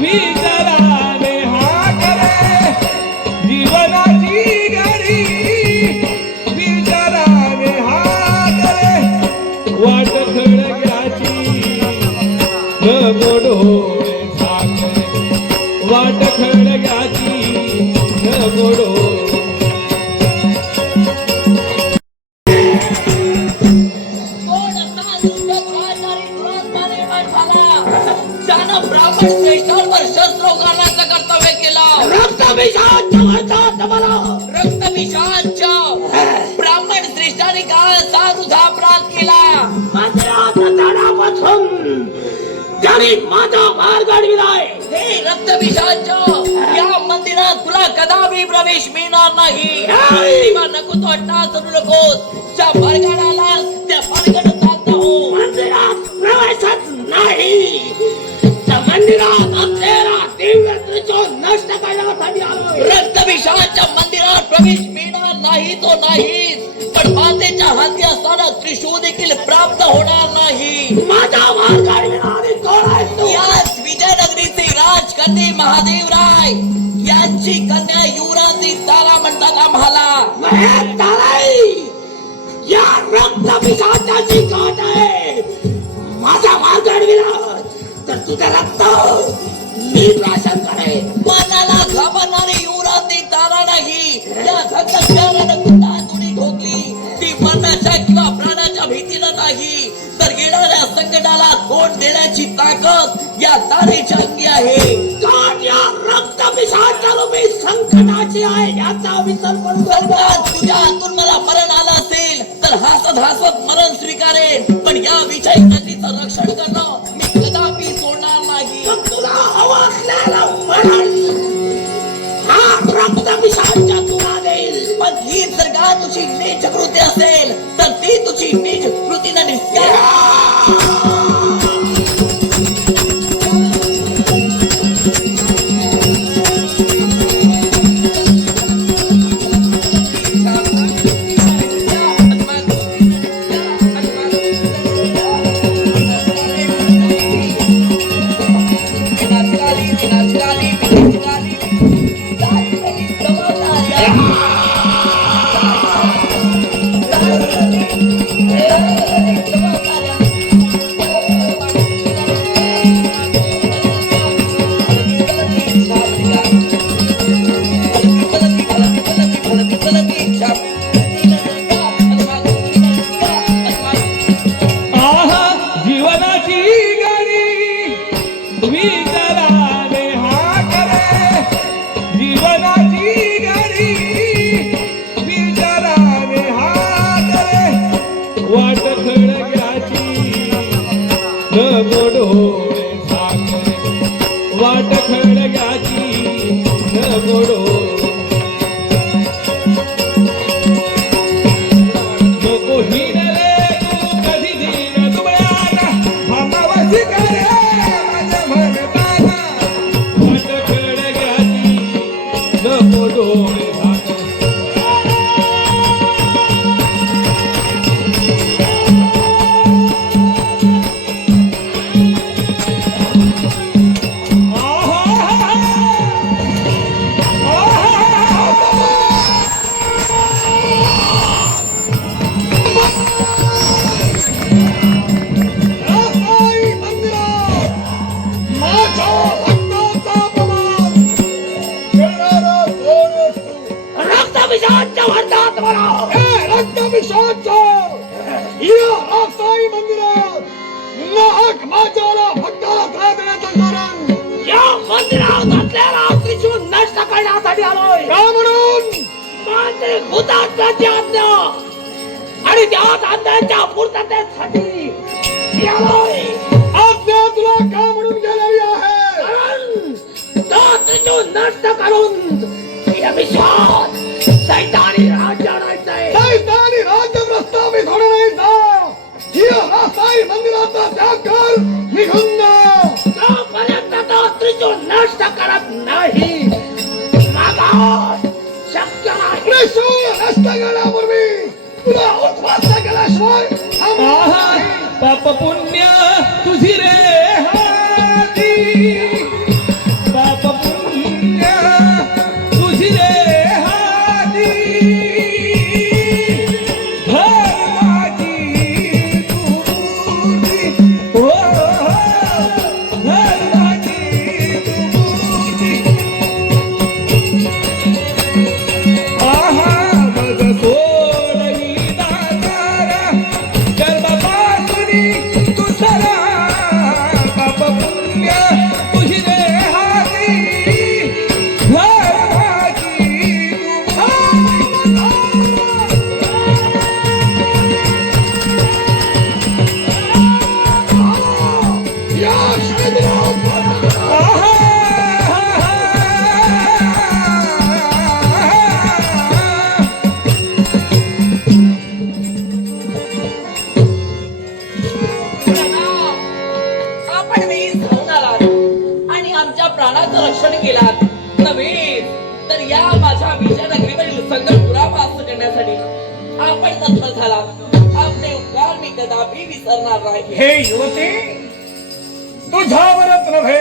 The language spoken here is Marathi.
विचाराने हाक रे जीवनाची गाडी विचाराने हाक रे वाट खळग्याची गोडोळे साखरे वाट खळग्याची गोडोळे ब्राह्मण श्रेष्ठाने काळाचा रुधापराध केला. त्याने माझा मार्ग अडविलाय. हे रक्तभिषाच या मंदिरात तुला कदापि प्रवेश मिळणार नाही. तेव्हा नको तो अट्टास करू नकोस. ज्या मार्गाने आलास त्या मार्गाने चालता हो. मंदिरात प्रवेशच नाही. त्या मंदिरात असलेला दिव्य त्रिशूळ नष्ट करण्यासाठी आलोय. रक्तभिषाच्या मंदिरात प्रवेश मिळणार नाही तो नाहीच, पण मातेच्या हाती असताना त्रिशूळ देखील प्राप्त होणार नाही. माझा मार्ग अडविणारे कोण आहे तू? याच विजयनगरीचे राजकन्या महादेवराय यांची कन्या युवराजी तारा म्हणतात आम्हाला. या रक्तभिषाची गाठ आहे. माझा मार्ग अडविला तर तुझं रक्त मी प्राशन करेन. मनाला घाबरणारी युवराजी तारा नाही. या धक्क्यानं कुठला तुडी ठोकली ती मरणाच्या किंवा प्राणाच्या भीतीला नाही, तर येणाऱ्या संकटाला तोंड देण्याची ताकद या तारेच्या अंगी आहे. गाठ या रक्तभिषाच्या रूपी संकटाची आहे याचा विसर पडू समजा तुझ्या हातून मला मरण आलं असेल तर हसत हसत मरण स्वीकारेन, पण या विजय नगरीचं रक्षण करणं मी कदापि सोडणार नाही. तुला हवं असलेलं मरण हा रक्तभिषाच्या तुला देईल. पण ही जर का तुझी नीच कृती असेल तर ती तुझी नीच कृतीनं निसकेल. वाट खळग्याची गोडो नको हिरले तू कधी दिन दुबळ्याला भामावासी करे माझ्या भरताना वाट खळग्याची गोडो आणि त्याच आज्ञेच्या पूर्ततेसाठी आज्ञा तुला का म्हणून गेलेली आहे? तो त्रिशूळ नष्ट करून विश्वास सैतानी राज्य आणायचंय. सैतानी राज्य प्रस्थापित होणार नाही का? साई मंदिराचा त्याग कर, निघून जा. जोपर्यंत तो त्रिशूळ नष्ट करत नाही मागास शक्य नाही. त्रिशूळ नष्ट केल्यापूर्वी तुला उद्ध्वस्त केल्याशिवाय पाप पुण्य तुझी रे हाती आपण वीस धावून आलात आणि आमच्या प्राणाचं रक्षण केलात नव्हे तर या माझ्या विजयनगरीवरील संकट पुरावा करण्यासाठी आपण तत्पर झाला. आपले उपकार मी कदापि विसरणार नाही. हे युवती, तुझ्यावरच नव्हे